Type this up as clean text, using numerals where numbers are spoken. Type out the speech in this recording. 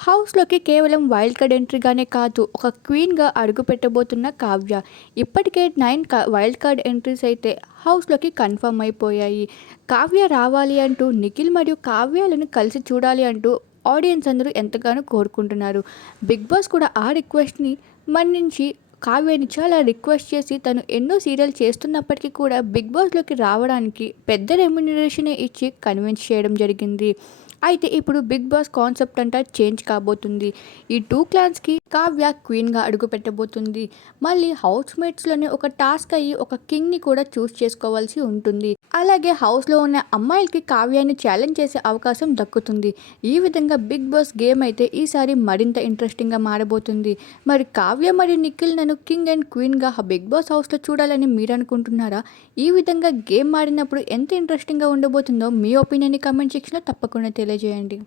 హౌస్‌లోకి కేవలం wild card ఎంట్రీగానే కాదు, ఒక క్వీన్‌గా అడుగుపెట్టబోతున్న కావ్య. ఇప్పటికే 9 వైల్డ్ కార్డ్ ఎంట్రీస్ అయితే హౌస్‌లోకి కన్ఫర్మ్ అయిపోయాయి. కావ్య రావాలి అంటూ నిఖిల్ మరియు కావ్యలను కలిసి చూడాలి అంటూ ఆడియన్స్ అందరూ ఎంతగానో కోరుకుంటున్నారు. బిగ్ బాస్ కూడా ఆ రిక్వెస్ట్‌ని మన్నించి కావ్యని చాలా రిక్వెస్ట్ చేసి తను ఎన్నో సీరియల్ చేస్తున్నప్పటికీ కూడా బిగ్ బాస్‌లోకి రావడానికి పెద్ద రెమ్యునరేషనే ఇచ్చి కన్విన్స్ చేయడం జరిగింది. అయితే ఇప్పుడు బిగ్ బాస్ కాన్సెప్ట్ అంతా చేంజ్ కాబోతుంది. ఈ 2 క్లాన్స్‌కి కావ్య క్వీన్‌గా అడుగుపెట్టబోతుంది. మళ్ళీ హౌస్‌మేట్స్‌లోనే ఒక టాస్క్ అయ్యి ఒక కింగ్‌ని కూడా చూస్ చేసుకోవాల్సి ఉంటుంది. అలాగే హౌస్‌లో ఉన్న అమ్మాయిలకి కావ్యాన్ని ఛాలెంజ్ చేసే అవకాశం దక్కుతుంది. ఈ విధంగా బిగ్ బాస్ గేమ్ అయితే ఈసారి మరింత ఇంట్రెస్టింగ్‌గా మారబోతుంది. మరి కావ్య మరియు నిఖిల్‌లను కింగ్ అండ్ క్వీన్‌గా బిగ్ బాస్ హౌస్‌లో చూడాలని మీరు అనుకుంటున్నారా? ఈ విధంగా గేమ్ ఆడినప్పుడు ఎంత ఇంట్రెస్టింగ్‌గా ఉండబోతుందో మీ ఒపీనియన్‌ని కామెంట్ సెక్షన్‌లో తప్పకుండా తెలియజేయండి.